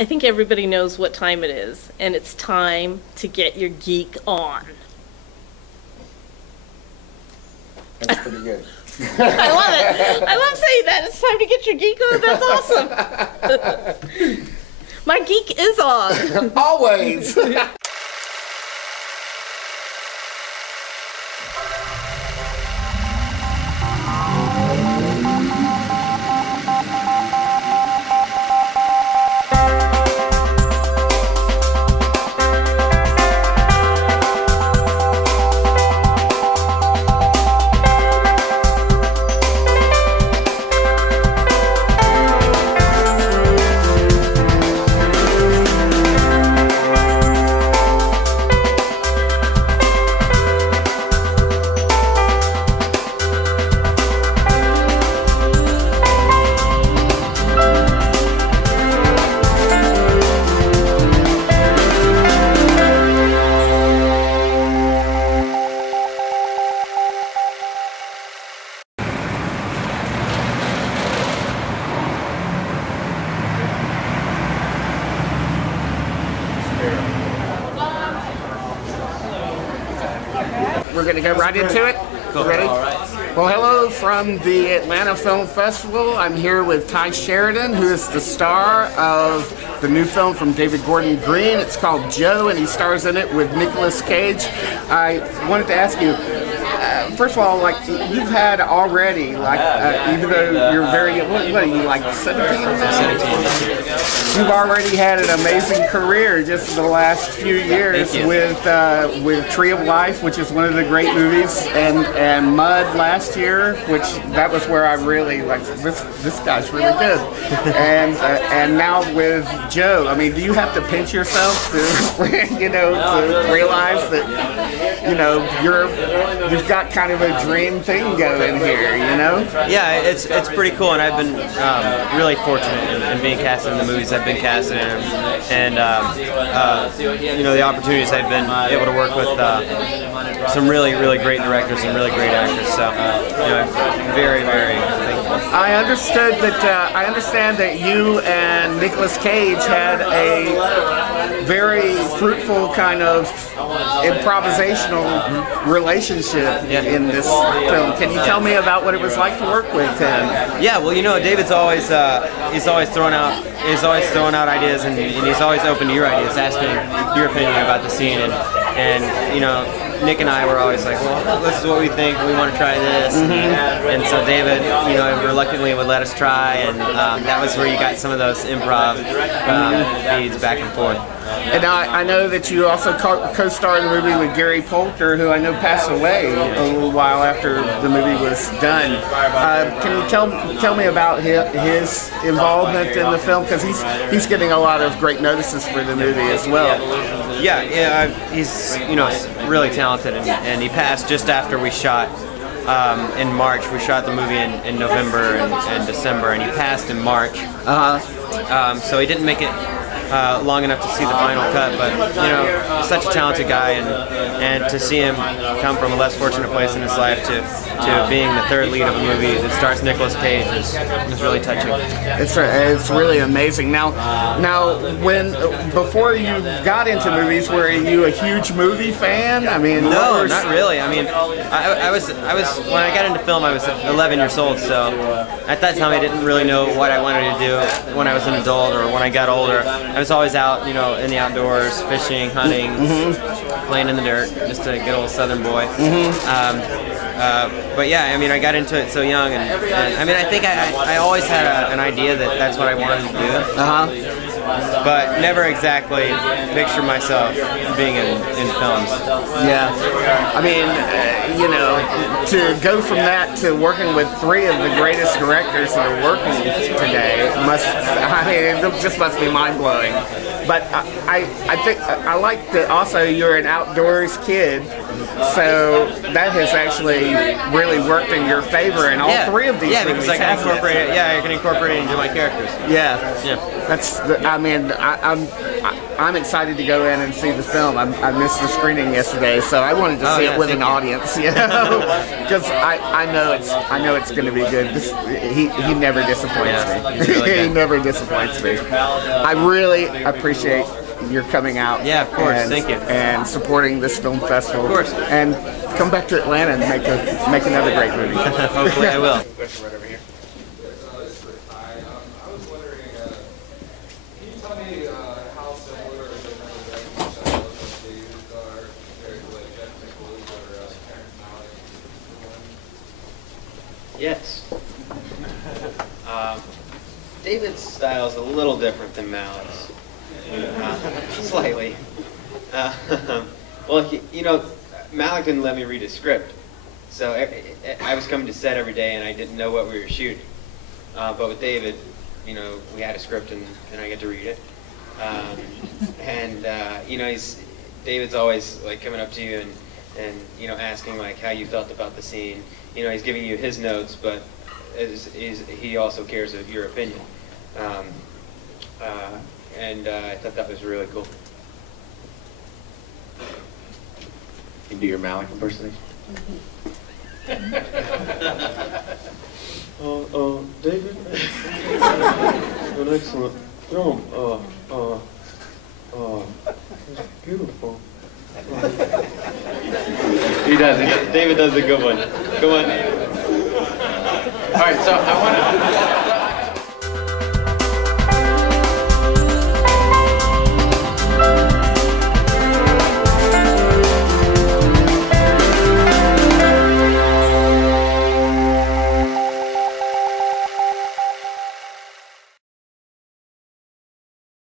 I think everybody knows what time it is, and it's time to get your geek on. That's pretty good. I love it. I love saying that. It's time to get your geek on. That's awesome. My geek is on. Always. We're going to go right into it. Cool. Ready? All right. Well, hello from the Atlanta Film Festival. I'm here with Tye Sheridan, who is the star of the new film from David Gordon Green. It's called Joe, and he stars in it with Nicolas Cage. I wanted to ask you, first of all, like, you've had already, like, even though you're very, what are you, like 17 now? 17. You've already had an amazing career just in the last few years with Tree of Life, which is one of the great movies, and Mud last year, which that was where I really, like, this guy's really good. And now with Joe, I mean, do you have to pinch yourself to, you know, to realize that, you know, you've got kind of a dream thing going here, you know? Yeah, it's pretty cool, and I've been really fortunate in being casted in the movies I've been casted in, and you know, the opportunities I've been able to work with some really great directors and really great actors. So, you know, I'm very thankful. I understand that you and Nicolas Cage had a very fruitful kind of improvisational relationship in this film. Can you tell me about what it was like to work with him? Yeah, well, you know, David's always he's always throwing out ideas, and he's always open to your ideas, asking your opinion about the scene, and you know, Nick and I were always like, well, this is what we think, we want to try this, and so David, you know, reluctantly would let us try, and that was where you got some of those improv feeds back and forth. And I know that you also co-starred in the movie with Gary Poulter, who I know passed away a little while after the movie was done. Can you tell me about his involvement in the film? Because he's getting a lot of great notices for the movie as well. Yeah, he's, you know, really talented, and he passed just after we shot. In March. We shot the movie in November and December, and he passed in March. So he didn't make it long enough to see the final cut, but you know, he's such a talented guy, and to see him come from a less fortunate place in his life to being the third lead of a movie that stars Nicolas Cage is really touching. It's really amazing. Now, before you got into movies, were you a huge movie fan? I mean, no, not really. I mean, I was when I got into film, I was 11 years old, so at that time I didn't really know what I wanted to do when I was an adult or when I got older. I was always out, you know, in the outdoors, fishing, hunting, playing in the dirt, just a good old Southern boy. But yeah, I mean, I got into it so young, and I mean, I think I always had an idea that that's what I wanted to do. But never exactly picture myself being in films. Yeah, I mean, you know, to go from that to working with three of the greatest directors that are working today it just must be mind blowing. But I think I like that also you're an outdoors kid, So that has actually really worked in your favor in all three of these movies. Because I can incorporate it. Yeah, I can incorporate it into my characters. Yeah. Yeah. I mean, I'm excited to go in and see the film. I missed the screening yesterday, so I wanted to see it with an audience, you know, because I know it's going to be good. He never disappoints me. Really he never disappoints me. I really appreciate your coming out. Yeah, of course. And, thank you. And supporting this film festival. Of course. And come back to Atlanta and make another great movie. Hopefully I will. Question right over here. I was wondering, can you tell me how similar the different styles they used are compared to like Gedney or Terrence Malick? Yes. David's style is a little different than Malick's. Slightly. Well, Malick didn't let me read his script. So I was coming to set every day and I didn't know what we were shooting. But with David, we had a script and I get to read it. David's always like coming up to you and asking like how you felt about the scene. He's giving you his notes, but he also cares of your opinion. I thought that was really cool. You do your Malick impersonation? David, an excellent film. It's beautiful. He does it. David does a good one. Come on. All right, so I want to.